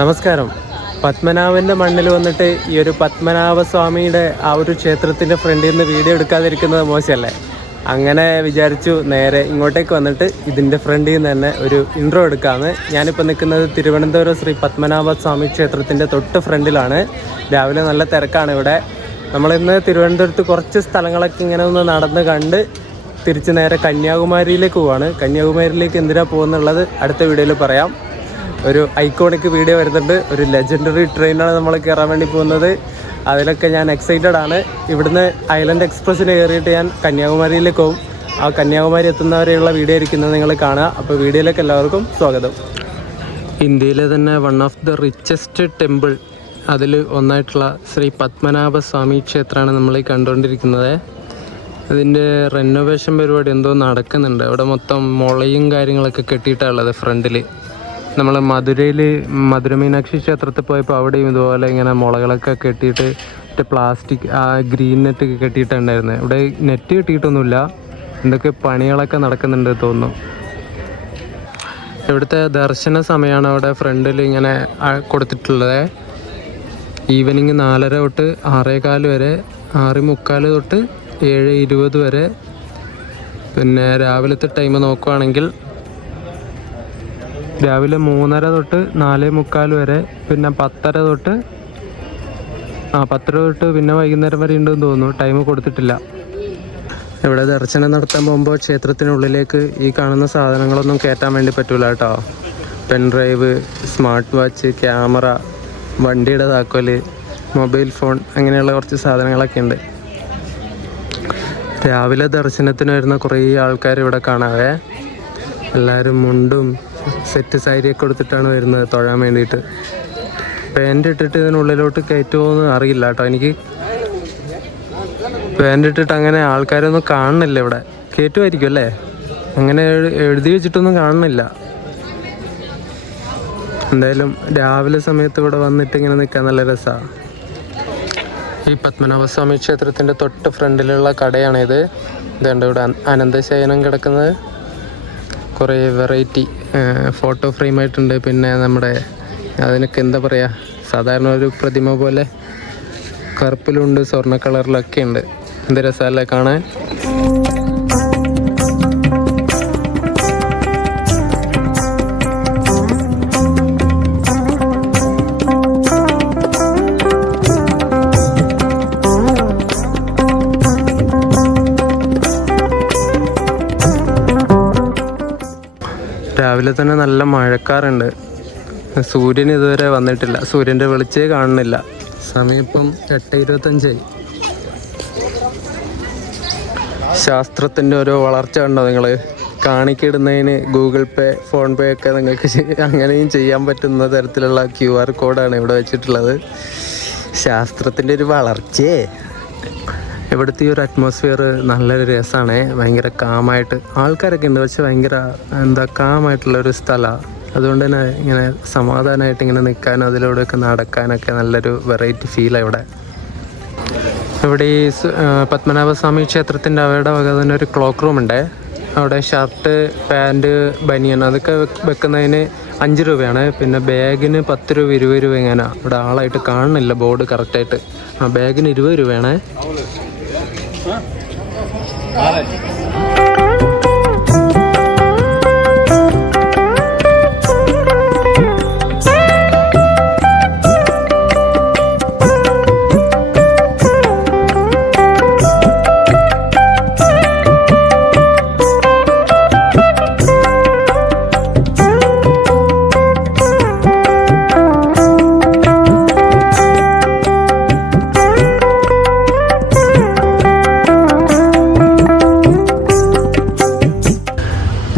നമസ്കാരം. പത്മനാഭൻ്റെ മണ്ണിൽ വന്നിട്ട് ഈ ഒരു പത്മനാഭസ്വാമിയുടെ ആ ഒരു ക്ഷേത്രത്തിൻ്റെ ഫ്രണ്ടിൽ നിന്ന് വീഡിയോ എടുക്കാതിരിക്കുന്നത് മോശമല്ലേ? അങ്ങനെ വിചാരിച്ചു നേരെ ഇങ്ങോട്ടേക്ക് വന്നിട്ട് ഇതിൻ്റെ ഫ്രണ്ടിൽ നിന്ന് തന്നെ ഒരു ഇൻട്രോ എടുക്കാമെന്ന്. ഞാനിപ്പോൾ നിൽക്കുന്നത് തിരുവനന്തപുരം ശ്രീ പത്മനാഭസ്വാമി ക്ഷേത്രത്തിൻ്റെ തൊട്ട് ഫ്രണ്ടിലാണ്. രാവിലെ നല്ല തിരക്കാണ് ഇവിടെ. നമ്മളിന്ന് തിരുവനന്തപുരത്ത് കുറച്ച് സ്ഥലങ്ങളൊക്കെ ഇങ്ങനെ ഒന്ന് നടന്ന് കണ്ട് തിരിച്ച് നേരെ കന്യാകുമാരിയിലേക്ക് പോവാണ്. കന്യാകുമാരിയിലേക്ക് എന്തിനാണ് പോകുന്നുള്ളത് അടുത്ത വീഡിയോയിൽ പറയാം. ഒരു ഐക്കോണിക് വീഡിയോ വരുന്നുണ്ട്. ഒരു ലെജൻഡറി ട്രെയിനാണ് നമ്മൾ കയറാൻ വേണ്ടി പോകുന്നത്. അതിലൊക്കെ ഞാൻ എക്സൈറ്റഡ് ആണ്. ഇവിടുന്ന് ഐലൻഡ് എക്സ്പ്രസ്സിന് കയറിയിട്ട് ഞാൻ കന്യാകുമാരിയിലേക്ക് പോകും. ആ കന്യാകുമാരി എത്തുന്നവരെയുള്ള വീഡിയോ ഇരിക്കുന്നത് നിങ്ങൾ കാണുക. അപ്പോൾ വീഡിയോയിലേക്ക് എല്ലാവർക്കും സ്വാഗതം. ഇന്ത്യയിലെ തന്നെ one of the richest temple അതിൽ ഒന്നായിട്ടുള്ള ശ്രീ പത്മനാഭസ്വാമി ക്ഷേത്രമാണ് നമ്മൾ ഈ കണ്ടുകൊണ്ടിരിക്കുന്നത്. അതിൻ്റെ റെനോവേഷൻ പരിപാടി എന്തോ നടക്കുന്നുണ്ട്. അവിടെ മൊത്തം മുളയും കാര്യങ്ങളൊക്കെ കെട്ടിയിട്ടാണുള്ളത് ഫ്രണ്ടിൽ. നമ്മൾ മധുര മീനാക്ഷി ക്ഷേത്രത്തിൽ പോയപ്പോൾ അവിടെയും ഇതുപോലെ ഇങ്ങനെ മുളകളൊക്കെ കെട്ടിയിട്ട് പ്ലാസ്റ്റിക് ഗ്രീൻ നെറ്റ് കെട്ടിയിട്ടുണ്ടായിരുന്നു. ഇവിടെ നെറ്റ് കെട്ടിയിട്ടൊന്നുമില്ല. എന്തൊക്കെ പണികളൊക്കെ നടക്കുന്നുണ്ട് തോന്നുന്നു. ഇവിടുത്തെ ദർശന സമയമാണ് അവിടെ ഫ്രണ്ടിൽ ഇങ്ങനെ കൊടുത്തിട്ടുള്ളത്. ഈവനിങ് 4:30 തൊട്ട് 6:15 വരെ, 6:45 തൊട്ട് 7:20 വരെ. പിന്നെ രാവിലത്തെ ടൈം നോക്കുകയാണെങ്കിൽ രാവിലെ 3:30 തൊട്ട് 4:45 വരെ, പിന്നെ 10:30 തൊട്ട് 10:30 തൊട്ട് പിന്നെ വൈകുന്നേരം വരെ ഉണ്ടെന്ന് തോന്നുന്നു. ടൈം കൊടുത്തിട്ടില്ല. ഇവിടെ ദർശനം നടത്താൻ പോകുമ്പോൾ ക്ഷേത്രത്തിനുള്ളിലേക്ക് ഈ കാണുന്ന സാധനങ്ങളൊന്നും കയറ്റാൻ വേണ്ടി പറ്റൂല കേട്ടോ. പെൻഡ്രൈവ്, സ്മാർട്ട് വാച്ച്, ക്യാമറ, വണ്ടിയുടെ താക്കോല്, മൊബൈൽ ഫോൺ, അങ്ങനെയുള്ള കുറച്ച് സാധനങ്ങളൊക്കെ ഉണ്ട്. രാവിലെ ദർശനത്തിന് വരുന്ന കുറേ ആൾക്കാർ ഇവിടെ കാണാവേ. എല്ലാവരും മുണ്ടും സെറ്റ് സാരിയൊക്കെ കൊടുത്തിട്ടാണ് വരുന്നത് തൊഴാൻ വേണ്ടിയിട്ട്. പാൻറ് ഇട്ടിട്ട് ഇതിനുള്ളിലോട്ട് കയറ്റുമോയെന്ന് അറിയില്ല കേട്ടോ. എനിക്ക് പാൻറ് ഇട്ടിട്ട് അങ്ങനെ ആൾക്കാരൊന്നും കാണുന്നില്ല ഇവിടെ. കയറ്റുമായിരിക്കും അല്ലേ? അങ്ങനെ എഴുതി വെച്ചിട്ടൊന്നും കാണുന്നില്ല. എന്തായാലും രാവിലെ സമയത്ത് ഇവിടെ വന്നിട്ട് ഇങ്ങനെ നിൽക്കാൻ നല്ല രസമാണ്. ഈ പത്മനാഭസ്വാമി ക്ഷേത്രത്തിൻ്റെ തൊട്ട് ഫ്രണ്ടിലുള്ള കടയാണിത്. ഇതുണ്ട് ഇവിടെ അനന്തശയനം കിടക്കുന്നത്. കുറേ വെറൈറ്റി ഫോട്ടോ ഫ്രെയിമായിട്ടുണ്ട്. പിന്നെ നമ്മുടെ അതിനൊക്കെ എന്താ പറയുക, സാധാരണ ഒരു പ്രതിമ പോലെ കറുപ്പിലുണ്ട്, സ്വർണ്ണ കളറിലൊക്കെ ഉണ്ട്. എന്ത് രസമല്ലേ കാണാൻ. രാവിലെ തന്നെ നല്ല മഴക്കാറുണ്ട്. സൂര്യൻ ഇതുവരെ വന്നിട്ടില്ല. സൂര്യൻ്റെ വെളിച്ചേ കാണുന്നില്ല. സമയം ഇപ്പം 8:25. ശാസ്ത്രത്തിൻ്റെ ഓരോ വളർച്ച കണ്ടോ നിങ്ങൾ? കാണിക്കിടുന്നതിന് ഗൂഗിൾ പേ, ഫോൺ പേ ഒക്കെ നിങ്ങൾക്ക് അങ്ങനെയും ചെയ്യാൻ പറ്റുന്ന തരത്തിലുള്ള QR കോഡാണ് ഇവിടെ വെച്ചിട്ടുള്ളത്. ശാസ്ത്രത്തിൻ്റെ ഒരു വളർച്ചയെ. ഇവിടുത്തെ ഈ ഒരു അറ്റ്മോസ്ഫിയർ നല്ലൊരു രസമാണ്. ഭയങ്കര കാമായിട്ട് ആൾക്കാരൊക്കെ ഉണ്ട്. പക്ഷെ ഭയങ്കര കാമായിട്ടുള്ളൊരു സ്ഥലമാണ്. അതുകൊണ്ട് തന്നെ ഇങ്ങനെ സമാധാനമായിട്ട് ഇങ്ങനെ നിൽക്കാനും അതിലൂടെയൊക്കെ നടക്കാനൊക്കെ നല്ലൊരു വെറൈറ്റി ഫീലാണ് ഇവിടെ. ഇവിടെ ഈ പത്മനാഭസ്വാമി ക്ഷേത്രത്തിൻ്റെ അവരുടെ വക തന്നെ ഒരു ക്ലോക്ക് റൂം ഉണ്ട്. അവിടെ ഷർട്ട്, പാൻറ്, ബനിയൻ അതൊക്കെ വെക്കുന്നതിന് 5 രൂപയാണ്. പിന്നെ ബാഗിന് 10 രൂപ, 20 രൂപ എങ്ങനെ. ഇവിടെ ആളായിട്ട് കാണുന്നില്ല ബോർഡ് കറക്റ്റായിട്ട്. ബാഗിന് 20 രൂപയാണ്.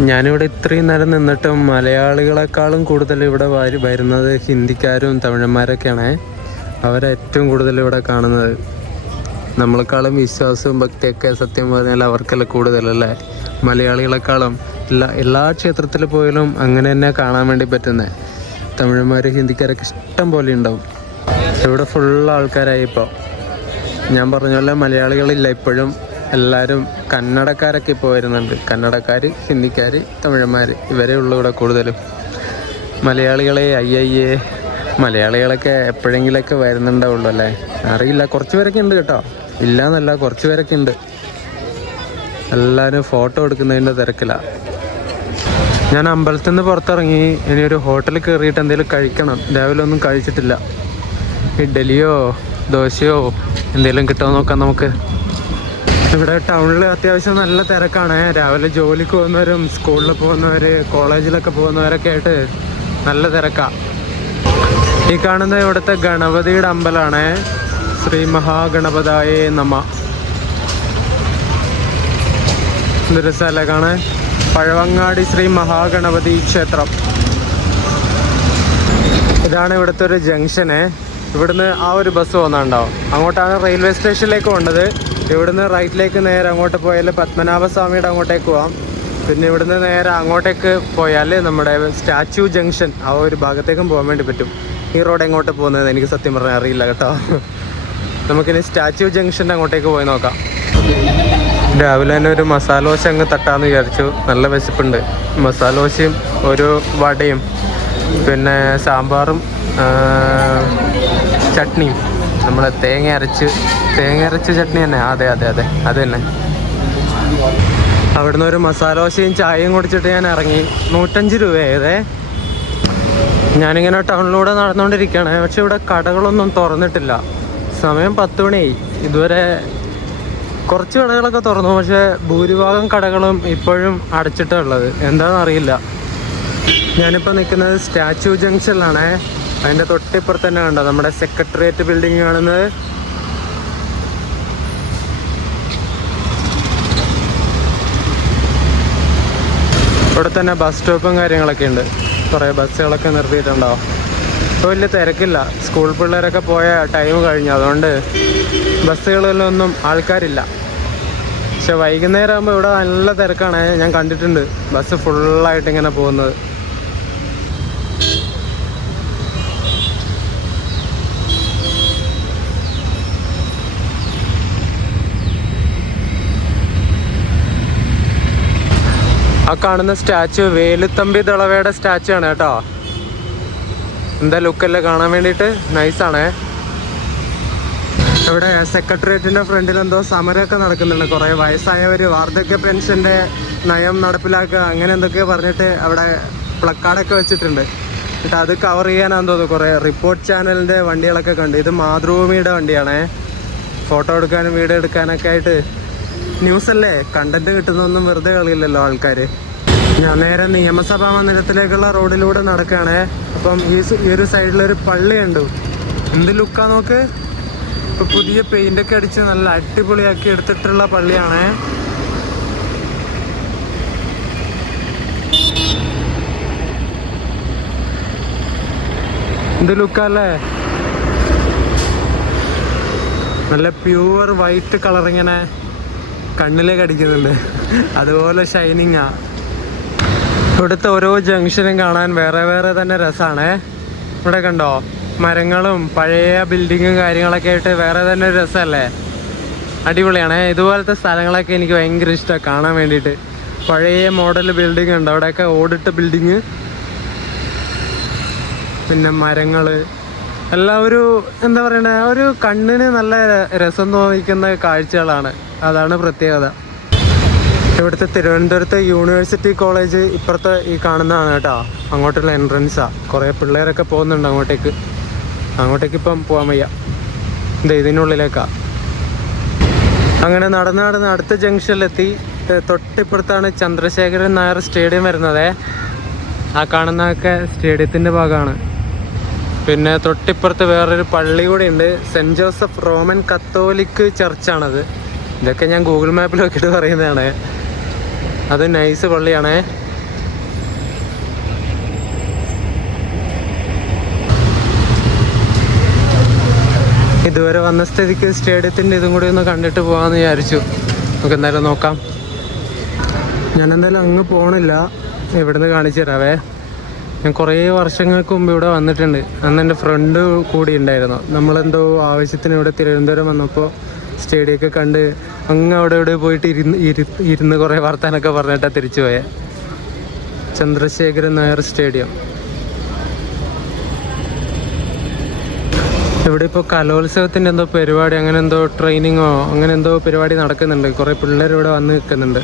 ഞാനിവിടെ ഇത്രയും നേരം നിന്നിട്ടും മലയാളികളെക്കാളും കൂടുതൽ ഇവിടെ വരുന്നത് ഹിന്ദിക്കാരും തമിഴന്മാരൊക്കെയാണ്. അവരേറ്റവും കൂടുതൽ ഇവിടെ കാണുന്നത്. നമ്മളെക്കാളും വിശ്വാസവും ഭക്തിയൊക്കെ സത്യം പറഞ്ഞാൽ അവർക്കല്ല കൂടുതലല്ലേ, മലയാളികളെക്കാളും. എല്ലാ ക്ഷേത്രത്തിൽ പോയാലും അങ്ങനെ തന്നെ കാണാൻ വേണ്ടി പറ്റുന്നത്. തമിഴന്മാർ, ഹിന്ദിക്കാരൊക്കെ ഇഷ്ടം പോലെ ഉണ്ടാവും. ഇവിടെ ഫുൾ ആൾക്കാരായി. ഇപ്പോൾ ഞാൻ പറഞ്ഞ പോലെ മലയാളികളില്ല ഇപ്പോഴും. എല്ലാവരും കന്നഡക്കാരൊക്കെ ഇപ്പോൾ വരുന്നുണ്ട്. കന്നഡക്കാർ, ഹിന്ദിക്കാർ, തമിഴന്മാർ, ഇവരേ ഉള്ളൂ ഇവിടെ കൂടുതലും. മലയാളികളെ അയ്യയ്യേ മലയാളികളൊക്കെ എപ്പോഴെങ്കിലൊക്കെ വരുന്നുണ്ടാവുള്ളൂ അല്ലേ, അറിയില്ല. കുറച്ച് പേരൊക്കെ ഉണ്ട് കേട്ടോ, ഇല്ലയെന്നല്ല, കുറച്ച് പേരൊക്കെ ഉണ്ട്. എല്ലാവരും ഫോട്ടോ എടുക്കുന്നതിൻ്റെ തിരക്കിലാണ്. ഞാൻ അമ്പലത്തിൽ നിന്ന് പുറത്തിറങ്ങി, ഇനി ഒരു ഹോട്ടലിൽ കയറിയിട്ട് എന്തെങ്കിലും കഴിക്കണം. രാവിലെ ഒന്നും കഴിച്ചിട്ടില്ല. ഇഡ്ഡലിയോ ദോശയോ എന്തെങ്കിലും കിട്ടുമോ നോക്കാം നമുക്ക്. ഇവിടെ ടൗണിൽ അത്യാവശ്യം നല്ല തിരക്കാണ്. രാവിലെ ജോലിക്ക് പോകുന്നവരും സ്കൂളിൽ പോകുന്നവർ കോളേജിലൊക്കെ പോകുന്നവരൊക്കെ ആയിട്ട് നല്ല തിരക്കാണ്. ഈ കാണുന്ന ഇവിടുത്തെ ഗണപതിയുടെ അമ്പലമാണ്. ശ്രീ മഹാഗണപതായേ നമ. ഇതൊരു സ്ഥലം കാണാൻ. പഴവങ്ങാടി ശ്രീ മഹാഗണപതി ക്ഷേത്രം. ഇതാണ് ഇവിടുത്തെ ഒരു ജംഗ്ഷന്. ഇവിടുന്ന് ആ ഒരു ബസ് പോകുന്നുണ്ടാവും, അങ്ങോട്ടാണ് റെയിൽവേ സ്റ്റേഷനിലേക്ക് പോകേണ്ടത്. ഇവിടുന്ന് റൈറ്റിലേക്ക് നേരെ അങ്ങോട്ട് പോയാൽ പത്മനാഭസ്വാമിയുടെ അങ്ങോട്ടേക്ക് പോവാം. പിന്നെ ഇവിടുന്ന് നേരെ അങ്ങോട്ടേക്ക് പോയാൽ നമ്മുടെ സ്റ്റാച്യു ജംഗ്ഷൻ ആ ഒരു ഭാഗത്തേക്കും പോകാൻ വേണ്ടി പറ്റും. ഈ റോഡ് എങ്ങോട്ട് പോകുന്നത് എനിക്ക് സത്യം പറഞ്ഞാൽ അറിയില്ല കേട്ടോ. നമുക്കിനി സ്റ്റാച്യു ജംഗ്ഷൻ്റെ അങ്ങോട്ടേക്ക് പോയി നോക്കാം. രാവിലെ തന്നെ ഒരു മസാല ദോശ അങ്ങ് തട്ടാമെന്ന് വിചാരിച്ചു. നല്ല വിശപ്പുണ്ട്. മസാല ദോശയും ഒരു വടയും പിന്നെ സാമ്പാറും ചട്നിയും. നമ്മൾ തേങ്ങ അരച്ച് ചട്നി തന്നെ. അതെ അത് തന്നെ. അവിടുന്ന് ഒരു മസാല ദോശയും ചായയും കുടിച്ചിട്ട് ഞാൻ ഇറങ്ങി. 105 രൂപയായതേ. ഞാനിങ്ങനെ ടൗണിലൂടെ നടന്നുകൊണ്ടിരിക്കുകയാണ്. പക്ഷെ ഇവിടെ കടകളൊന്നും തുറന്നിട്ടില്ല. സമയം 10 മണിയായി. ഇതുവരെ കുറച്ച് കടകളൊക്കെ തുറന്നു, പക്ഷെ ഭൂരിഭാഗം കടകളും ഇപ്പോഴും അടച്ചിട്ടാണ് ഉള്ളത്. എന്താണെന്ന് അറിയില്ല. ഞാനിപ്പോൾ നിൽക്കുന്നത് സ്റ്റാച്യു ജംഗ്ഷനിലാണ്. അതിൻ്റെ തൊട്ടിപ്പുറത്ത് തന്നെ കണ്ടോ നമ്മുടെ സെക്രട്ടേറിയറ്റ് ബിൽഡിംഗ് കാണുന്നത്. ഇവിടെ തന്നെ ബസ് സ്റ്റോപ്പും കാര്യങ്ങളൊക്കെ ഉണ്ട്. കുറേ ബസ്സുകളൊക്കെ നിർത്തിയിട്ടുണ്ടാവും. ഇപ്പോൾ വലിയ തിരക്കില്ല. സ്കൂൾ പിള്ളേരൊക്കെ പോയ ടൈം കഴിഞ്ഞു, അതുകൊണ്ട് ബസ്സുകളിലൊന്നും ആൾക്കാരില്ല. പക്ഷെ വൈകുന്നേരം ആകുമ്പോൾ ഇവിടെ നല്ല തിരക്കാണ്. ഞാൻ കണ്ടിട്ടുണ്ട് ബസ് ഫുള്ളായിട്ട് ഇങ്ങനെ പോകുന്നത്. ആ കാണുന്ന സ്റ്റാച്ചു വേലുത്തമ്പി ദളവയുടെ സ്റ്റാച്ചു ആണ് കേട്ടോ. എന്താ ലുക്കല്ലേ കാണാൻ വേണ്ടിയിട്ട്, നൈസാണ്. ഇവിടെ സെക്രട്ടേറിയറ്റിൻ്റെ ഫ്രണ്ടിൽ എന്തോ സമരമൊക്കെ നടക്കുന്നുണ്ട്. കുറേ വയസ്സായവർ വാർദ്ധക്യ പെൻഷൻ്റെ നയം നടപ്പിലാക്കുക അങ്ങനെ എന്തൊക്കെയോ പറഞ്ഞിട്ട് അവിടെ പ്ലക്കാർഡൊക്കെ വെച്ചിട്ടുണ്ട്. എന്നിട്ട് അത് കവർ ചെയ്യാനാണെന്ന് തോന്നുന്നു. കുറേ റിപ്പോർട്ട് ചാനലിൻ്റെ വണ്ടികളൊക്കെ കണ്ട്. ഇത് മാതൃഭൂമിയുടെ വണ്ടിയാണേ. ഫോട്ടോ എടുക്കാനും വീഡിയോ എടുക്കാനൊക്കെ ആയിട്ട്. ന്യൂസല്ലേ, കണ്ടന്റ് കിട്ടുന്നൊന്നും വെറുതെ കളിയില്ലല്ലോ ആൾക്കാർ. ഞാൻ നേരെ നിയമസഭാ മന്ദിരത്തിലേക്കുള്ള റോഡിലൂടെ നടക്കുകയാണേ. അപ്പം ഈ ഒരു സൈഡിലൊരു പള്ളി ഉണ്ട്. എന്ത് ലുക്കാ നോക്ക്. ഇപ്പോൾ പുതിയ പെയിൻ്റൊക്കെ അടിച്ച് നല്ല അടിപൊളിയാക്കി എടുത്തിട്ടുള്ള പള്ളിയാണേ. എന്ത് ലുക്കല്ലേ, നല്ല പ്യൂർ വൈറ്റ് കളർ ഇങ്ങനെ കണ്ണിലേക്ക് അടിക്കുന്നുണ്ട്. അതുപോലെ ഷൈനിങ്ങാ. ഇവിടുത്തെ ഓരോ ജംഗ്ഷനും കാണാൻ വേറെ വേറെ തന്നെ രസമാണ്. ഇവിടെ കണ്ടോ മരങ്ങളും പഴയ ബിൽഡിങ്ങും കാര്യങ്ങളൊക്കെ ആയിട്ട് വേറെ തന്നെ ഒരു രസമല്ലേ, അടിപൊളിയാണ്. ഇതുപോലത്തെ സ്ഥലങ്ങളൊക്കെ എനിക്ക് ഭയങ്കര ഇഷ്ടമാണ് കാണാൻ വേണ്ടിയിട്ട്. പഴയ മോഡൽ ബിൽഡിംഗ് ഉണ്ട്, അവിടെയൊക്കെ ഓടിട്ട ബിൽഡിങ്, പിന്നെ മരങ്ങൾ എല്ലാം ഒരു എന്താ പറയണ, ഒരു കണ്ണിന് നല്ല രസം തോന്നിക്കുന്ന കാഴ്ചകളാണ്. അതാണ് പ്രത്യേകത. ഇവിടുത്തെ തിരുവനന്തപുരത്തെ യൂണിവേഴ്സിറ്റി കോളേജ് ഇപ്പുറത്തെ ഈ കാണുന്നതാണ് കേട്ടോ. അങ്ങോട്ടുള്ള എൻട്രൻസാണ്. കുറേ പിള്ളേരൊക്കെ പോകുന്നുണ്ട് അങ്ങോട്ടേക്ക് ഇപ്പം പോകാൻ വയ്യ. ഇതിനുള്ളിലേക്കാണ്. അങ്ങനെ നടന്ന് അടുത്ത ജംഗ്ഷനിലെത്തി. തൊട്ടിപ്പുറത്താണ് ചന്ദ്രശേഖരൻ നായർ സ്റ്റേഡിയം വരുന്നത്. ആ കാണുന്നതൊക്കെ സ്റ്റേഡിയത്തിൻ്റെ ഭാഗമാണ്. പിന്നെ തൊട്ടിപ്പുറത്ത് വേറൊരു പള്ളി കൂടി ഉണ്ട്. സെൻറ്റ് ജോസഫ് റോമൻ കത്തോലിക്ക് ചർച്ചാണത്. ഇതൊക്കെ ഞാൻ ഗൂഗിൾ മാപ്പിൽ നോക്കിയിട്ട് പറയുന്നതാണ്. അത് നൈസ് പള്ളിയാണേ. ഇതുവരെ വന്ന സ്ഥിതിക്ക് സ്റ്റേഡിയത്തിൻ്റെ ഇതും കൂടി ഒന്ന് കണ്ടിട്ട് പോകാമെന്ന് വിചാരിച്ചു. നമുക്ക് എന്തായാലും നോക്കാം. ഞാൻ എന്തായാലും അങ്ങ് പോകണില്ല, ഇവിടുന്ന് കാണിച്ചു തരാവേ. ഞാൻ കുറേ വർഷങ്ങൾക്ക് മുമ്പ് ഇവിടെ വന്നിട്ടുണ്ട്. അന്ന് എൻ്റെ ഫ്രണ്ട് കൂടി ഉണ്ടായിരുന്നു. നമ്മളെന്തോ ആവശ്യത്തിന് ഇവിടെ തിരുവനന്തപുരം വന്നപ്പോൾ സ്റ്റേഡിയമൊക്കെ കണ്ട് അങ്ങ് അവിടെ പോയിട്ട് ഇരുന്ന് കുറേ വർത്താനൊക്കെ പറഞ്ഞിട്ടാണ് തിരിച്ചു പോയത്. ചന്ദ്രശേഖരൻ നായർ സ്റ്റേഡിയം. ഇവിടെ ഇപ്പോൾ കലോത്സവത്തിൻ്റെ എന്തോ പരിപാടി, അങ്ങനെ എന്തോ ട്രെയിനിങ്ങോ അങ്ങനെ എന്തോ പരിപാടി നടക്കുന്നുണ്ട്. കുറേ പിള്ളേർ ഇവിടെ വന്ന് നിൽക്കുന്നുണ്ട്.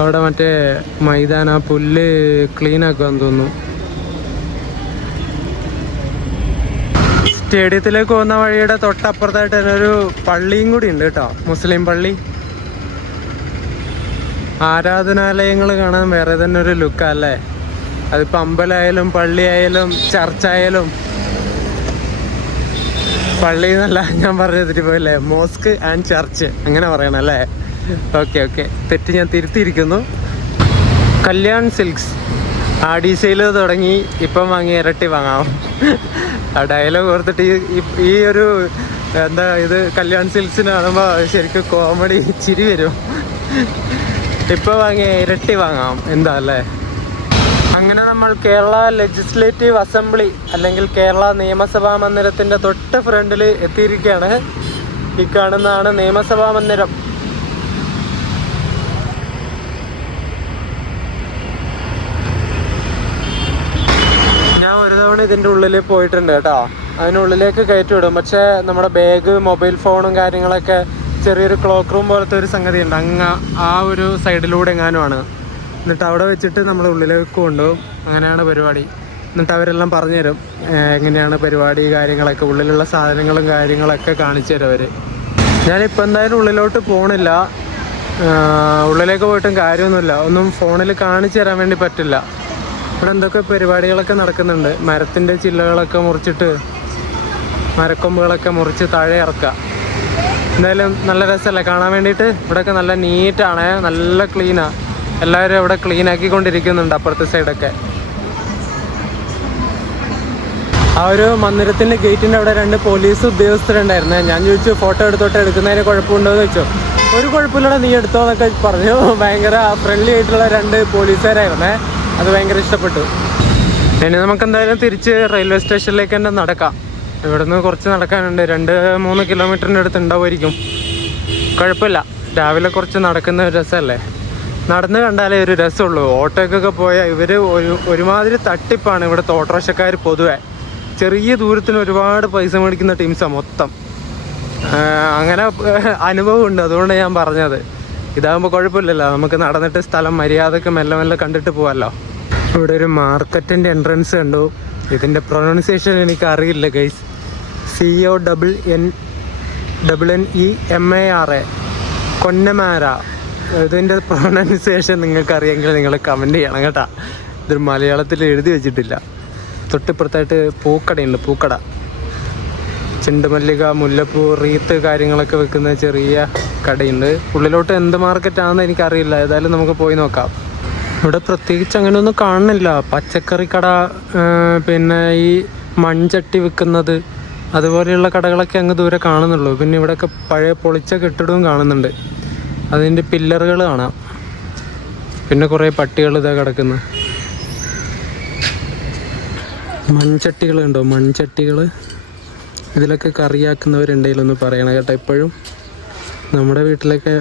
അവിടെ മറ്റേ മൈതാന പുല്ല് ക്ലീൻ ആക്കുമെന്ന് തോന്നുന്നു. സ്റ്റേഡിയത്തിലേക്ക് പോകുന്ന വഴിയുടെ തൊട്ടപ്പുറത്തായിട്ട് തന്നെ ഒരു പള്ളിയും കൂടി ഉണ്ട് കേട്ടോ, മുസ്ലിം പള്ളി. ആരാധനാലയങ്ങൾ കാണാൻ വേറെ തന്നെ ഒരു ലുക്കല്ലേ. അതിപ്പോൾ അമ്പലമായാലും പള്ളിയായാലും ചർച്ചായാലും. പള്ളി എന്നല്ല ഞാൻ പറഞ്ഞിട്ട് പോയില്ലേ, മോസ്ക് ആൻഡ് ചർച്ച് അങ്ങനെ പറയണം അല്ലേ. ഓക്കെ തെറ്റ് ഞാൻ തിരുത്തിയിരിക്കുന്നു. കല്യാൺ സിൽക്സ് ആടി സെയിൽ തുടങ്ങി, ഇപ്പം വാങ്ങി ഇരട്ടി വാങ്ങാം. ആ ഡയലോഗ് ഓർത്തിട്ട് ഈ ഒരു എന്താ ഇത് കല്യാൺ സിൽക്സിന് കാണുമ്പോൾ ശരിക്കും കോമഡി ചിരി വരും. ഇപ്പം വാങ്ങിയ ഇരട്ടി വാങ്ങാം എന്താ അല്ലേ. അങ്ങനെ നമ്മൾ കേരള ലെജിസ്ലേറ്റീവ് അസംബ്ലി അല്ലെങ്കിൽ കേരള നിയമസഭാ മന്ദിരത്തിൻ്റെ തൊട്ട് ഫ്രണ്ടിൽ എത്തിയിരിക്കുകയാണ്. ഈ കാണുന്നതാണ് നിയമസഭാ മന്ദിരം. ഞാൻ ഒരു തവണ ഇതിൻ്റെ ഉള്ളിൽ പോയിട്ടുണ്ട് കേട്ടോ. അതിനുള്ളിലേക്ക് കയറ്റി വിടും, പക്ഷേ നമ്മുടെ ബാഗ് മൊബൈൽ ഫോണും കാര്യങ്ങളൊക്കെ ചെറിയൊരു ക്ലോക്ക് റൂം പോലത്തെ ഒരു സംഗതി ഉണ്ട്. ആ ഒരു സൈഡിലൂടെ എങ്ങാനുമാണ്. എന്നിട്ട് അവിടെ വെച്ചിട്ട് നമ്മൾ ഉള്ളിലേക്ക് കൊണ്ടുപോകും. അങ്ങനെയാണ് പരിപാടി. എന്നിട്ട് അവരെല്ലാം പറഞ്ഞു തരും എങ്ങനെയാണ് പരിപാടി കാര്യങ്ങളൊക്കെ, ഉള്ളിലുള്ള സാധനങ്ങളും കാര്യങ്ങളൊക്കെ കാണിച്ചു തരും അവർ. ഞാനിപ്പോൾ എന്തായാലും ഉള്ളിലോട്ട് പോകണില്ല. ഉള്ളിലേക്ക് പോയിട്ടും കാര്യമൊന്നുമില്ല, ഒന്നും ഫോണിൽ കാണിച്ചു തരാൻ വേണ്ടി പറ്റില്ല. ഇവിടെ എന്തൊക്കെ പരിപാടികളൊക്കെ നടക്കുന്നുണ്ട്. മരത്തിൻ്റെ ചില്ലകളൊക്കെ മുറിച്ചിട്ട് മരക്കൊമ്പുകളൊക്കെ മുറിച്ച് താഴെ ഇറക്കുക. എന്തായാലും നല്ല രസമല്ലേ കാണാൻ വേണ്ടിയിട്ട്. ഇവിടെയൊക്കെ നല്ല നീറ്റാണ്, നല്ല ക്ലീനാണ്. എല്ലാവരും ഇവിടെ ക്ലീൻ ആക്കിക്കൊണ്ടിരിക്കുന്നുണ്ട് അപ്പുറത്തെ സൈഡൊക്കെ. ആ ഒരു മന്ദിരത്തിൻ്റെ ഗേറ്റിൻ്റെ അവിടെ 2 പോലീസ് ഉദ്യോഗസ്ഥരുണ്ടായിരുന്നേ. ഞാൻ ചോദിച്ചു ഫോട്ടോ എടുക്കുന്നതിന് കുഴപ്പമുണ്ടോ എന്ന് ചോദിച്ചു. ഒരു കുഴപ്പമില്ലടാ നീ എടുത്തോ എന്നൊക്കെ പറഞ്ഞു. ഭയങ്കര ഫ്രണ്ട്ലി ആയിട്ടുള്ള 2 പോലീസുകാരായിരുന്നേ. അത് ഭയങ്കര ഇഷ്ടപ്പെട്ടു. ഇനി നമുക്ക് എന്തായാലും തിരിച്ച് റെയിൽവേ സ്റ്റേഷനിലേക്ക് തന്നെ നടക്കാം. ഇവിടുന്ന് കുറച്ച് നടക്കാനുണ്ട്, 2-3 കിലോമീറ്ററിൻ്റെ അടുത്ത് ഉണ്ടാവുമായിരിക്കും. കുഴപ്പമില്ല, രാവിലെ കുറച്ച് നടക്കുന്ന ഒരു രസമല്ലേ. നടന്ന് കണ്ടാലേ ഒരു രസമുള്ളൂ. ഓട്ടോക്കൊക്കെ പോയാൽ ഇവർ ഒരുമാതിരി തട്ടിപ്പാണ് ഇവിടുത്തെ ഓട്ടോറിക്ഷക്കാർ പൊതുവെ. ചെറിയ ദൂരത്തിന് ഒരുപാട് പൈസ മേടിക്കുന്ന ടീംസാണ് മൊത്തം. അങ്ങനെ അനുഭവമുണ്ട്, അതുകൊണ്ട് ഞാൻ പറഞ്ഞത്. ഇതാകുമ്പോൾ കുഴപ്പമില്ലല്ലോ, നമുക്ക് നടന്നിട്ട് സ്ഥലം മര്യാദക്ക് മെല്ലെ മെല്ലെ കണ്ടിട്ട് പോകാമല്ലോ. ഇവിടെ ഒരു മാർക്കറ്റിൻ്റെ എൻട്രൻസ് കണ്ടു. ഇതിൻ്റെ പ്രൊനൗൺസിയേഷൻ എനിക്ക് അറിയില്ല ഗൈസ്. CONNEMARA കൊന്നമാര. ഇതിൻ്റെ പ്രൊനൗൺസിയേഷൻ നിങ്ങൾക്കറിയെങ്കിൽ നിങ്ങൾ കമൻറ്റ് ചെയ്യണം കേട്ടോ. ഇതൊരു മലയാളത്തിൽ എഴുതി വെച്ചിട്ടില്ല. തൊട്ടിപ്പുറത്തായിട്ട് പൂക്കടയുണ്ട്, പൂക്കട. ചെണ്ടുമല്ലിക, മുല്ലപ്പൂ, റീത്ത് കാര്യങ്ങളൊക്കെ വെക്കുന്ന ചെറിയ കടയുണ്ട്. ഉള്ളിലോട്ട് എന്ത് മാർക്കറ്റാണെന്ന് എനിക്കറിയില്ല. ഏതായാലും നമുക്ക് പോയി നോക്കാം. ഇവിടെ പ്രത്യേകിച്ച് അങ്ങനെയൊന്നും കാണുന്നില്ല. പച്ചക്കറി കട, പിന്നെ ഈ മൺചട്ടി വിൽക്കുന്നത്, അതുപോലെയുള്ള കടകളൊക്കെ അങ്ങ് ദൂരെ കാണുന്നുള്ളൂ. പിന്നെ ഇവിടെയൊക്കെ പഴയ പൊളിച്ച കെട്ടിടവും കാണുന്നുണ്ട്. അതിൻ്റെ പില്ലറുകൾ കാണാം. പിന്നെ കുറേ പട്ടികൾ ഇതാ കിടക്കുന്നു. മൺചട്ടികളുണ്ടോ? മൺചട്ടികൾ ഇതിലൊക്കെ കറിയാക്കുന്നവരുണ്ടെങ്കിലൊന്ന് പറയണം കേട്ടോ. എപ്പോഴും നമ്മുടെ വീട്ടിലൊക്കെ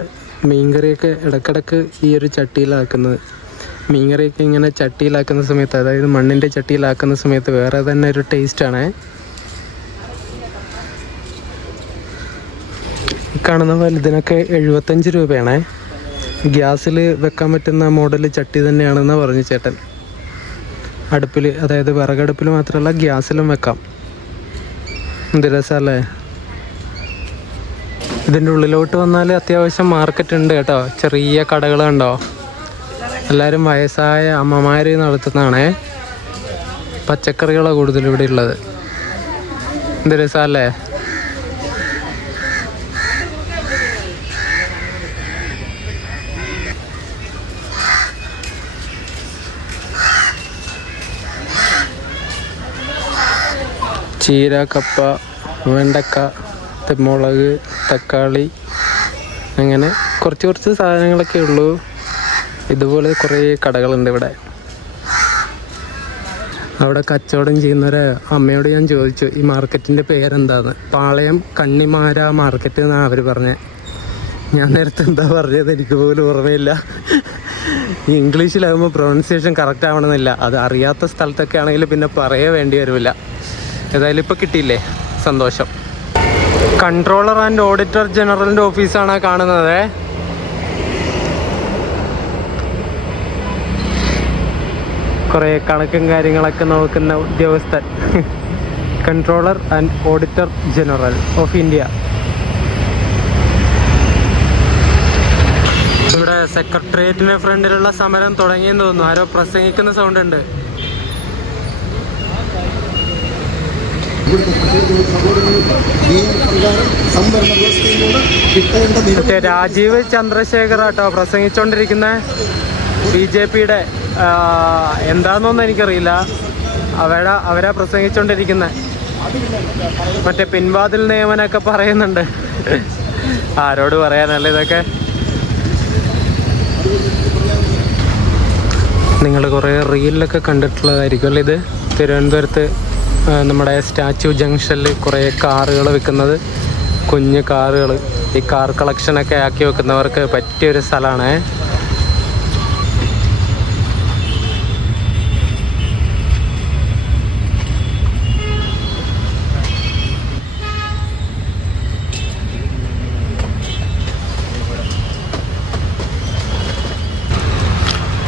മീൻകറിയൊക്കെ ഇടക്കിടക്ക് ഈ ഒരു ചട്ടിയിലാക്കുന്നത്. മീൻകറിയൊക്കെ ഇങ്ങനെ ചട്ടിയിലാക്കുന്ന സമയത്ത്, അതായത് മണ്ണിൻ്റെ ചട്ടിയിലാക്കുന്ന സമയത്ത് വേറെ തന്നെ ഒരു ടേസ്റ്റാണ്. കാണുന്ന പോലെ ഇതിനൊക്കെ 75 രൂപയാണേ. ഗ്യാസിൽ വെക്കാൻ പറ്റുന്ന മോഡൽ ചട്ടി തന്നെയാണെന്ന് പറഞ്ഞു ചേട്ടൻ. അടുപ്പിൽ, അതായത് വിറകടുപ്പിൽ മാത്രമല്ല ഗ്യാസിലും വെക്കാം. എന്ത് രസമല്ലേ. ഇതിൻ്റെ ഉള്ളിലോട്ട് വന്നാൽ അത്യാവശ്യം മാർക്കറ്റ് ഉണ്ട് കേട്ടോ. ചെറിയ കടകളുണ്ടോ. എല്ലാവരും വയസ്സായ അമ്മമാർ നടത്തുന്നതാണേ. പച്ചക്കറികളാണ് കൂടുതൽ ഇവിടെ ഉള്ളത്. എന്ത് രസമല്ലേ. ചീര, കപ്പ, വെണ്ടക്ക, മുളക്, തക്കാളി, അങ്ങനെ കുറച്ച് സാധനങ്ങളൊക്കെ ഉള്ളൂ. ഇതുപോലെ കുറേ കടകളുണ്ട് ഇവിടെ. അവിടെ കച്ചവടം ചെയ്യുന്നൊരു അമ്മയോട് ഞാൻ ചോദിച്ചു ഈ മാർക്കറ്റിൻ്റെ പേരെന്താന്ന്. പാളയം കണ്ണിമാര മാർക്കറ്റ് എന്നാണ് അവർ പറഞ്ഞത്. ഞാൻ നേരത്തെ എന്താ പറഞ്ഞത് എനിക്ക് പോലും ഓർമ്മയില്ല. ഇംഗ്ലീഷിലാകുമ്പോൾ പ്രൊനൗൺസിയേഷൻ കറക്റ്റ് ആവണമെന്നില്ല. അത് അറിയാത്ത സ്ഥലത്തൊക്കെ ആണെങ്കിൽ പിന്നെ പറയേ വേണ്ടി വരില്ല. ഏതായാലും ഇപ്പോൾ കിട്ടിയില്ലേ, സന്തോഷം. കൺട്രോളർ ആൻഡ് ഓഡിറ്റർ ജനറലിൻ്റെ ഓഫീസാണ് കാണുന്നത്. കുറേ കണക്കും കാര്യങ്ങളൊക്കെ നോക്കുന്ന ഉദ്യോഗസ്ഥൻ. Controller and auditor general of India. ഇവിടെ സെക്രട്ടേറിയറ്റിന് ഫ്രണ്ടിലുള്ള സമരം തുടങ്ങിയെന്ന് തോന്നുന്നു. ആരോ പ്രസംഗിക്കുന്ന സൗണ്ട് ഉണ്ട്. രാജീവ് ചന്ദ്രശേഖർ ആട്ടോ പ്രസംഗിച്ചോണ്ടിരിക്കുന്ന. BJPയുടെ എന്താന്നൊന്നും എനിക്കറിയില്ല. അവരാ പ്രസംഗിച്ചോണ്ടിരിക്കുന്ന. മറ്റേ പിൻവാതിൽ നിയമനമൊക്കെ പറയുന്നുണ്ട്. ആരോട് പറയാനല്ലേ ഇതൊക്കെ. നിങ്ങൾ കുറേ റീലിലൊക്കെ കണ്ടിട്ടുള്ളതായിരിക്കും അല്ലേ ഇത്. തിരുവനന്തപുരത്ത് നമ്മുടെ സ്റ്റാച്യു ജംഗ്ഷനിൽ കുറേ കാറുകൾ വിൽക്കുന്നത്, കുഞ്ഞ് കാറുകൾ. ഈ കാർ കളക്ഷനൊക്കെ ആക്കി വെക്കുന്നവർക്ക് പറ്റിയൊരു സ്ഥലമാണ്.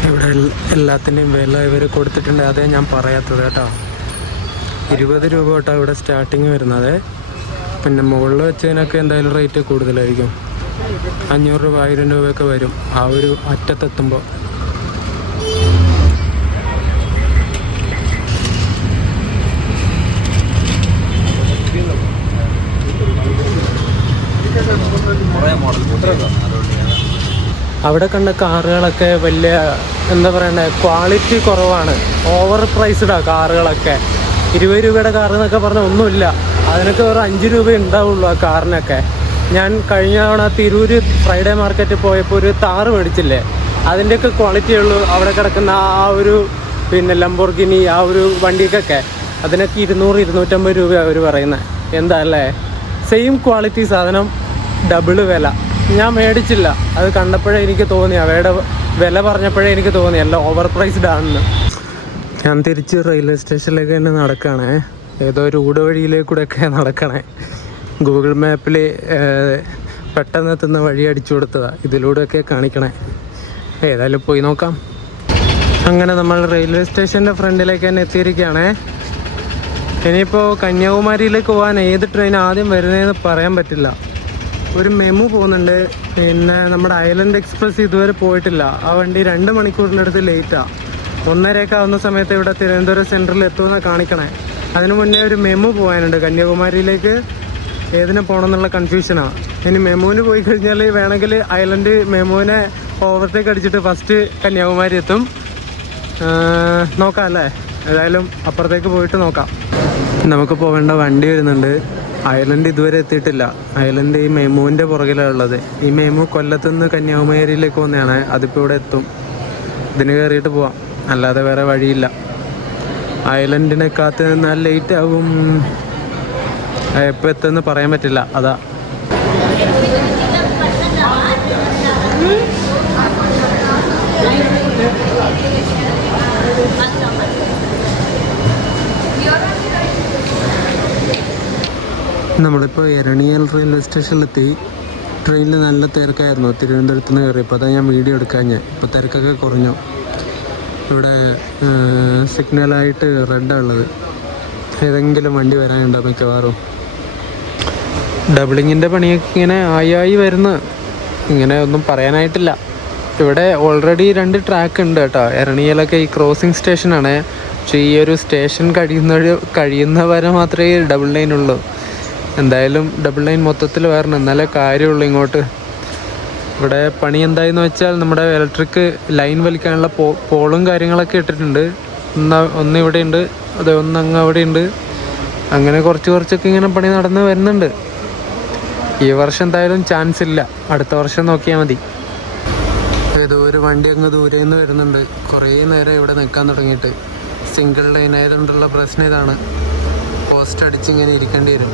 ഇവിടെ എല്ലാത്തിൻ്റെയും വില ഇവർ കൊടുത്തിട്ടുണ്ട്. അതേ ഞാൻ പറയാത്തത് കേട്ടോ. 20 രൂപ തൊട്ടോ ഇവിടെ സ്റ്റാർട്ടിങ് വരുന്നത്. പിന്നെ മുകളിൽ വെച്ചതിനൊക്കെ എന്തായാലും റേറ്റ് കൂടുതലായിരിക്കും. 500 രൂപ 1000 രൂപയൊക്കെ വരും ആ ഒരു അറ്റത്തെത്തുമ്പോൾ. അവിടെ കണ്ട കാറുകളൊക്കെ വലിയ എന്താ പറയണ്ടേ, ക്വാളിറ്റി കുറവാണ്. ഓവർ പ്രൈസ്ഡാണ് കാറുകളൊക്കെ. 20 രൂപയുടെ കാർ എന്നൊക്കെ പറഞ്ഞാൽ ഒന്നുമില്ല. അതിനൊക്കെ ഒരു 5 രൂപ ഉണ്ടാവുള്ളൂ ആ കാറിനൊക്കെ. ഞാൻ കഴിഞ്ഞ തവണ തിരൂര് ഫ്രൈഡേ മാർക്കറ്റിൽ പോയപ്പോൾ ഒരു താറ് മേടിച്ചില്ലേ, അതിൻ്റെയൊക്കെ ക്വാളിറ്റി ഉള്ളൂ അവിടെ കിടക്കുന്ന ആ ഒരു പിന്നെ ലംബോർഗിനി ആ ഒരു വണ്ടിക്കൊക്കെ. അതിനൊക്കെ 200-250 രൂപ അവർ പറയുന്നത്. എന്താ അല്ലേ, സെയിം ക്വാളിറ്റി സാധനം ഡബിള് വില. ഞാൻ മേടിച്ചില്ല. അത് കണ്ടപ്പോഴേ എനിക്ക് തോന്നി, അവയുടെ വില പറഞ്ഞപ്പോഴേ എനിക്ക് തോന്നി എല്ലാം ഓവർ പ്രൈസ്ഡ് ആണെന്ന്. ഞാൻ തിരിച്ച് റെയിൽവേ സ്റ്റേഷനിലേക്ക് തന്നെ നടക്കുകയാണേ. ഏതോ ഒരു ഊടുവഴിയിലേക്കൂടെയൊക്കെ നടക്കണേ. ഗൂഗിൾ മാപ്പിൽ പെട്ടെന്ന് എത്തുന്ന വഴി അടിച്ചു കൊടുത്തതാണ്. ഇതിലൂടെയൊക്കെ കാണിക്കണേ. ഏതായാലും പോയി നോക്കാം. അങ്ങനെ നമ്മൾ റെയിൽവേ സ്റ്റേഷൻ്റെ ഫ്രണ്ടിലേക്ക് തന്നെ എത്തിയിരിക്കുകയാണേ. ഇനിയിപ്പോൾ കന്യാകുമാരിയിലേക്ക് പോകാൻ ഏത് ട്രെയിൻ ആദ്യം വരുന്നതെന്ന് പറയാൻ പറ്റില്ല. ഒരു മെമു പോകുന്നുണ്ട്. പിന്നെ നമ്മുടെ ഐലൻഡ് എക്സ്പ്രസ് ഇതുവരെ പോയിട്ടില്ല. ആ വണ്ടി 2 മണിക്കൂറിൻ്റെ അടുത്ത് ലേറ്റാണ്. 1:30 ആവുന്ന സമയത്ത് ഇവിടെ തിരുവനന്തപുരം സെൻട്രലിൽ എത്തുമെന്നാണ് കാണിക്കണേ. അതിന് മുന്നേ ഒരു മെമു പോകാനുണ്ട് കന്യാകുമാരിയിലേക്ക്. ഏതിനെ പോകണം എന്നുള്ള കൺഫ്യൂഷനാണ്. ഇനി മെമുവിന് പോയി കഴിഞ്ഞാൽ വേണമെങ്കിൽ ഐലൻഡ് മെമുവിനെ ഓവർടേക്ക് അടിച്ചിട്ട് ഫസ്റ്റ് കന്യാകുമാരി എത്തും. നോക്കാം അല്ലേ. ഏതായാലും അപ്പുറത്തേക്ക് പോയിട്ട് നോക്കാം. നമുക്ക് പോകേണ്ട വണ്ടി വരുന്നുണ്ട്. ഐലൻഡ് ഇതുവരെ എത്തിയിട്ടില്ല. ഐലൻഡ് ഈ മെമുവിൻ്റെ പുറകിലാണ് ഉള്ളത്. ഈ മെമു കൊല്ലത്തുനിന്ന് കന്യാകുമാരിയിലേക്ക് വന്നതാണ്. അതിപ്പോൾ ഇവിടെ എത്തും. ഇതിന് കയറിയിട്ട് പോവാം, അല്ലാതെ വേറെ വഴിയില്ല. ഐലൻഡിനെ കാത്ത് നിന്നാൽ ലേറ്റ് ആകും. എപ്പോൾ എത്തുമെന്ന് പറയാൻ പറ്റില്ല. അതാ നമ്മളിപ്പോൾ എരണിയൽ റെയിൽവേ സ്റ്റേഷനിലെത്തി. ട്രെയിനിൽ നല്ല തിരക്കായിരുന്നു തിരുവനന്തപുരത്ത് നിന്ന് കയറിയപ്പോൾ. അതാ ഞാൻ വീഡിയോ എടുക്കാൻ. ഇപ്പോൾ തിരക്കൊക്കെ കുറഞ്ഞു. ഇവിടെ സിഗ്നലായിട്ട് റെഡാണ് ഉള്ളത്. ഏതെങ്കിലും വണ്ടി വരാനുണ്ടോ മിക്കവാറും. ഡബിളിങ്ങിൻ്റെ പണിയൊക്കെ ഇങ്ങനെ ആയി വരുന്നു. ഇങ്ങനെ ഒന്നും പറയാനായിട്ടില്ല. ഇവിടെ ഓൾറെഡി 2 ട്രാക്ക് ഉണ്ട് കേട്ടോ. എരണിയലൊക്കെ ഈ ക്രോസിങ് സ്റ്റേഷനാണ്. പക്ഷേ ഈ ഒരു സ്റ്റേഷൻ കഴിയുന്നവരെ മാത്രമേ ഡബിൾ ലൈൻ ഉള്ളൂ. എന്തായാലും ഡബിൾ ലൈൻ മൊത്തത്തിൽ വരണം, എന്നാലേ കാര്യമുള്ളൂ ഇങ്ങോട്ട്. ഇവിടെ പണി എന്തായെന്ന് വെച്ചാൽ നമ്മുടെ ഇലക്ട്രിക് ലൈൻ വലിക്കാനുള്ള പോളും കാര്യങ്ങളൊക്കെ ഇട്ടിട്ടുണ്ട്. ഒന്ന് ഇവിടെ ഉണ്ട്, അതെ, അങ്ങ് അവിടെ ഉണ്ട്. അങ്ങനെ കുറച്ചൊക്കെ ഇങ്ങനെ പണി നടന്ന് വരുന്നുണ്ട്. ഈ വർഷം എന്തായാലും ചാൻസ് ഇല്ല. അടുത്ത വർഷം നോക്കിയാൽ മതി. ഏതോ ഒരു വണ്ടി അങ്ങ് ദൂരെ നിന്ന് വരുന്നുണ്ട്. കുറേ നേരം ഇവിടെ നിൽക്കാൻ തുടങ്ങിയിട്ട്. സിംഗിൾ ലൈൻ ആയതുകൊണ്ടുള്ള പ്രശ്നം ഇതാണ്. പോസ്റ്റ് അടിച്ചിങ്ങനെ ഇരിക്കേണ്ടി വരും.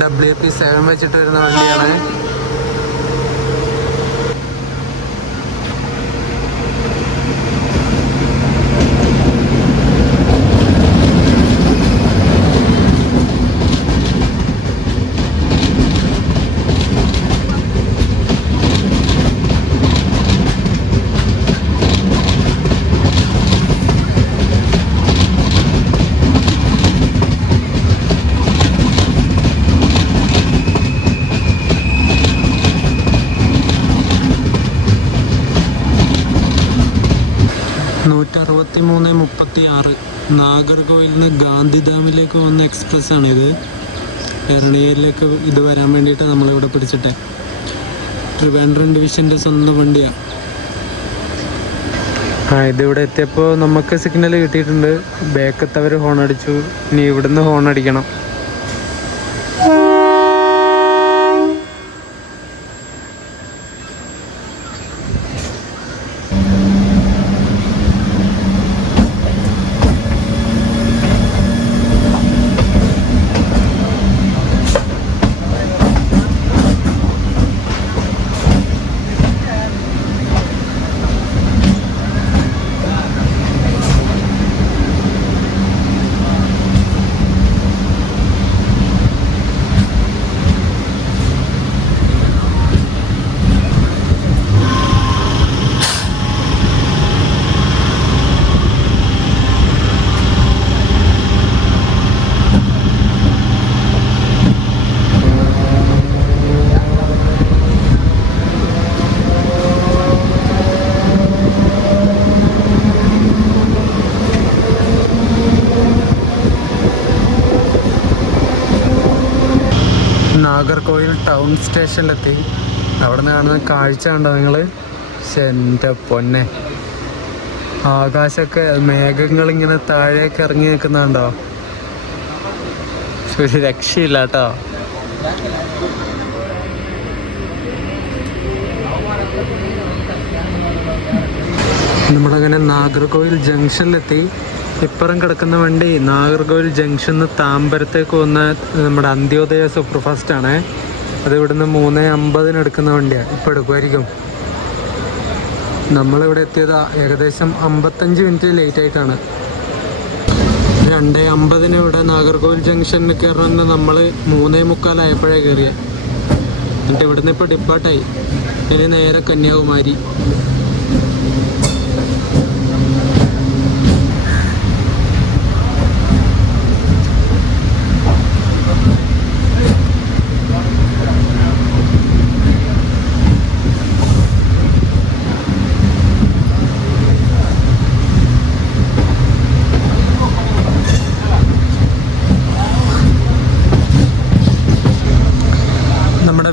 WP7 വെച്ചിട്ട് വരുന്ന വണ്ടിയാണ്. 46 നാഗർകോവിലിൽ നിന്ന് ഗാന്ധിധാമിലേക്ക് വന്ന എക്സ്പ്രസ് ആണിത്. എറണാകുളത്തേക്ക് ഇത് വരാൻ വേണ്ടിയിട്ട് നമ്മളിവിടെ പിടിച്ചിട്ടെ. ട്രിവാൻഡ്രം ഡിവിഷൻ്റെ സ്വന്തം വണ്ടിയാണ്. ഇതിവിടെ എത്തിയപ്പോൾ നമുക്ക് സിഗ്നൽ കിട്ടിയിട്ടുണ്ട്. ബാക്കത്തവർ ഹോൺ അടിച്ചു. ഇനി ഇവിടുന്ന് ഹോൺ അടിക്കണം. നാഗർകോവിൽ ടൗൺ സ്റ്റേഷനിലെത്തി. അവിടെ നിന്ന് കാണുന്ന കാഴ്ച കണ്ടോ നിങ്ങൾ? എൻ്റെ പൊന്നെ, ആകാശമൊക്കെ മേഘങ്ങളിങ്ങനെ താഴേക്ക് ഇറങ്ങി നിൽക്കുന്നുണ്ടോ? ഒരു രക്ഷയില്ല കേട്ടോ. നമ്മളങ്ങനെ നാഗർകോവിൽ ജംഗ്ഷനിലെത്തി. ഇപ്പുറം കിടക്കുന്ന വണ്ടി നാഗർകോവിൽ ജംഗ്ഷനിൽ നിന്ന് താമ്പരത്തേക്ക് വന്ന നമ്മുടെ അന്ത്യോദയ സൂപ്പർ ഫാസ്റ്റ് ആണ്. അത് ഇവിടുന്ന് 3:50 എടുക്കുന്ന വണ്ടിയാണ്. ഇപ്പോൾ എടുക്കുമായിരിക്കും. നമ്മളിവിടെ എത്തിയത് ഏകദേശം 55 മിനിറ്റ് ലേറ്റ് ആയിട്ടാണ്. 2:50 ഇവിടെ നാഗർകോവിൽ ജംഗ്ഷനിൽ കയറുന്ന നമ്മൾ 3:45 ആയപ്പോഴേ കയറിയത്. എന്നിട്ട് ഇവിടുന്ന് ഇപ്പോൾ ഡിപ്പാട്ടായി. ഇനി നേരെ കന്യാകുമാരി.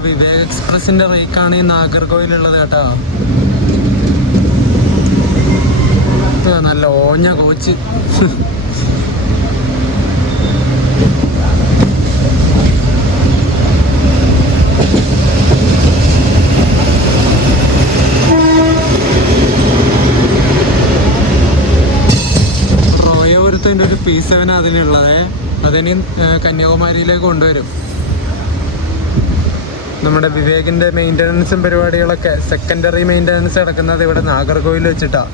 വിവേക് എക്സ്പ്രസിന്റെ റേക്കാണ് ഈ നാഗർകോവിലുള്ളത് കേട്ടോ. നല്ല ഓഞ്ഞ കോച്ച്. റോയപുരത്തിൻ്റെ ഒരു P7 അതിനുള്ളത്. അതിന് കന്യാകുമാരിയിലേക്ക് കൊണ്ടുവരും. നമ്മുടെ വിവേകിൻ്റെ മെയിൻ്റനൻസും പരിപാടികളൊക്കെ സെക്കൻഡറി മെയിൻ്റനൻസ് നടക്കുന്നത് ഇവിടെ നാഗർകോവിൽ വെച്ചിട്ടാണ്.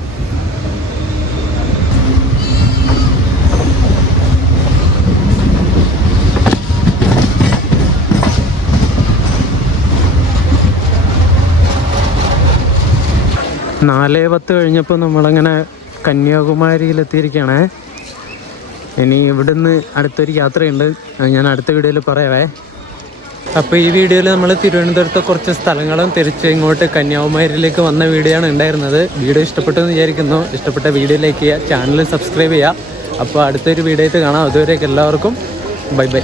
നാലേ 10 കഴിഞ്ഞപ്പോൾ നമ്മളങ്ങനെ കന്യാകുമാരിയിലെത്തിയിരിക്കുകയാണ്. ഇനി ഇവിടുന്ന് അടുത്തൊരു യാത്രയുണ്ട്. ഞാൻ അടുത്ത വീഡിയോയിൽ പറയാവേ. അപ്പോൾ ഈ വീഡിയോയിൽ നമ്മൾ തിരുവനന്തപുരത്തെ കുറച്ച് സ്ഥലങ്ങളും തിരിച്ച് ഇങ്ങോട്ട് കന്യാകുമാരിയിലേക്ക് വന്ന വീഡിയോ ആണ് ഉണ്ടായിരുന്നത്. വീഡിയോ ഇഷ്ടപ്പെട്ടു എന്ന് വിചാരിക്കുന്നു. ഇഷ്ടപ്പെട്ട വീഡിയോ ലൈക്ക് ചെയ്യുക, ചാനൽ സബ്സ്ക്രൈബ് ചെയ്യുക. അപ്പോൾ അടുത്തൊരു വീഡിയോ ആയിട്ട് കാണാം. അതുവരേക്ക് എല്ലാവർക്കും ബൈ ബൈ.